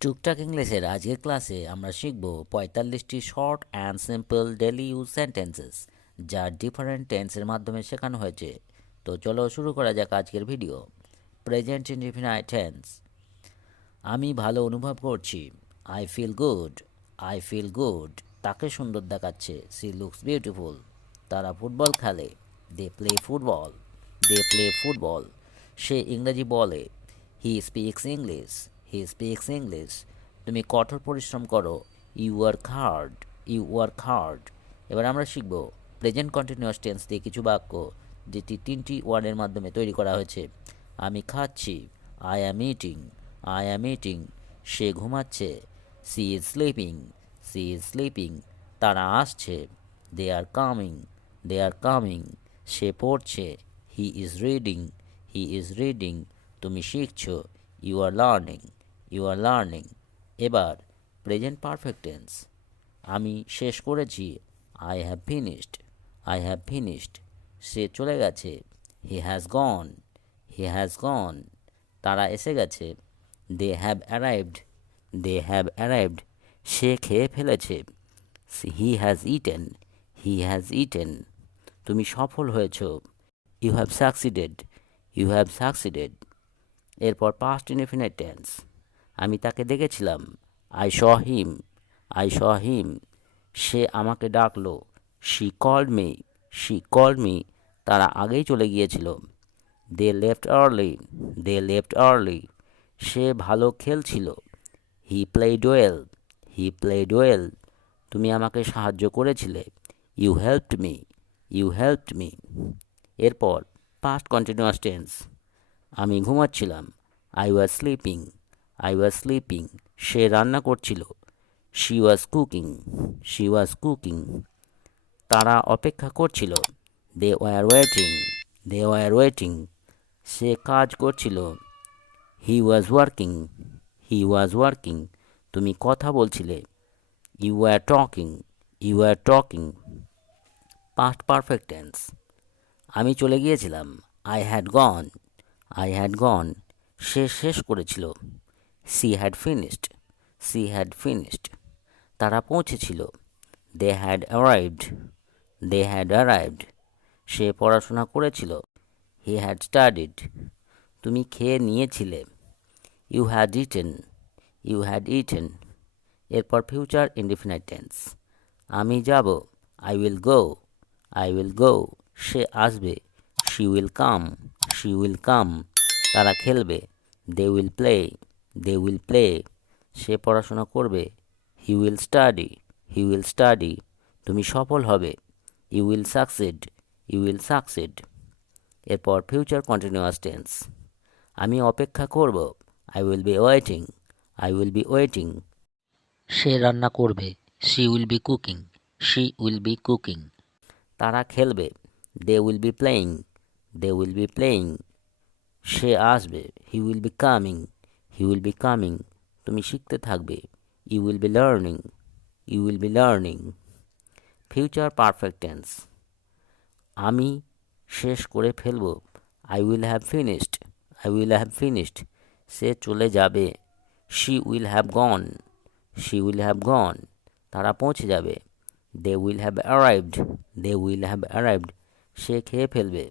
টুকটাক ইংলিশের আজকের ক্লাসে আমরা শিখব ৪৫টি short and simple daily use sentences যা ডিফারেন্ট টেন্সের মাধ্যমে শেখানো হয়েছে। তো চলো শুরু করা যাক আজকের ভিডিও। Present indefinite tense. আমি ভালো অনুভব করছি। I feel good. I feel good. তাকে সুন্দর দেখাচ্ছে। She looks beautiful. তারা ফুটবল খেলে। They play football. They play football. সে ইংরেজি বলে। He speaks English. He speaks English. তুমি কঠোর পরিশ্রম করো। You work hard. You work hard. এবার আমরা শিখব প্রেজেন্ট কন্টিনিউয়াস টেন্স দিয়ে কিছু বাক্য, যেটি তিনটি ওয়ার্ডের মাধ্যমে তৈরি করা হয়েছে। আমি খাচ্ছি। I am eating. I am eating. সে ঘুমাচ্ছে। She is sleeping. She is sleeping. তারা আসছে। দে are coming. They R coming. সে পড়ছে। He is reading. He is reading. তুমি শিখছো। You are learning. You are learning. এবার প্রেজেন্ট পারফেক্ট টেন্স। আমি শেষ করেছি। I have finished. I have finished. সে চলে গেছে। He has gone. He has gone. তারা এসে গেছে। They have arrived. They have arrived. সে খেয়ে ফেলেছে। He has eaten. He has eaten. তুমি সফল হয়েছ। You have succeeded. You have succeeded. এরপর পাস্ট ইনডেফিনিট টেন্স। আমি তাকে দেখেছিলাম। I saw him. I saw হিম। সে আমাকে ডাকলো। She called me. She called me. তারা আগেই চলে গিয়েছিল। They left early. They left early. সে ভালো খেলছিল। He played well. He played well. তুমি আমাকে সাহায্য করেছিলে। You helped me. You helped me. এরপর পাস্ট কন্টিনিউয়াস টেন্স। আমি ঘুমাচ্ছিলাম। I was sleeping. I was sleeping. সে রান্না করছিল। She was cooking. She was cooking. তারা অপেক্ষা করছিল। They were waiting. They were waiting. সে কাজ করছিল। He was working. He was working. তুমি কথা বলছিলে। You were talking. You were talking. Past perfect tense. আমি চলে গিয়েছিলাম। I had gone. I had gone. সে শেষ করেছিল। She had finished. She had finished. তারা পৌঁছেছিল। They had arrived. They had arrived. সে পড়াশোনা করেছিল। He had studied. তুমি খেয়ে নিয়েছিলে। You had eaten. You had eaten. এরপর ফিউচার ইনডিফিনাইট টেন্স। আমি যাব। I will go. I will go. সে আসবে। She will come. She will come. তারা খেলবে। They will play. They will play. সে পড়াশোনা করবে। He will study. He will study. তুমি সফল হবে। You will succeed. You will succeed. এরপর ফিউচার কন্টিনিউয়াস টেন্স। আমি অপেক্ষা করব। I will be waiting. I will be waiting. সে রান্না করবে। She will be cooking. She will be cooking. তারা খেলবে। They will be playing. They will be playing. সে আসবে। He will be coming. He will be coming. তুমি শিখতে থাকবে। You will be learning. You will be learning. Future perfect tense. আমি শেষ করে ফেলব। I will have finished. I will have finished. সে চলে যাবে। She will have gone. She will have gone. তারা পৌঁছে যাবে। They will have arrived. They will have arrived. সে খেয়ে ফেলবে।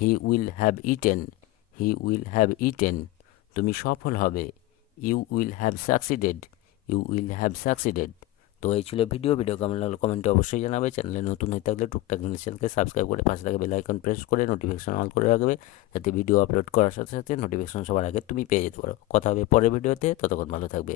He will have eaten. He will have eaten. তুমি সফল হবে। You will have succeeded. You will have succeeded. তো এই ছিল ভিডিও কেমন লাগলো কমেন্টে অবশ্যই জানাবে। চ্যানেলে নতুন হয়ে থাকলে টুকটাক ইংলিশ চ্যানেলকে সাবস্ক্রাইব করে পাশে থাকা বেল আইকন প্রেস করে নোটিফিকেশন অন করে রাখবে, যাতে ভিডিও আপলোড করার সাথে সাথে নোটিফিকেশন সবার আগে তুমি পেয়ে যেতে পারো। কথা হবে পরের ভিডিওতে, ততক্ষণ ভালো থাকবে।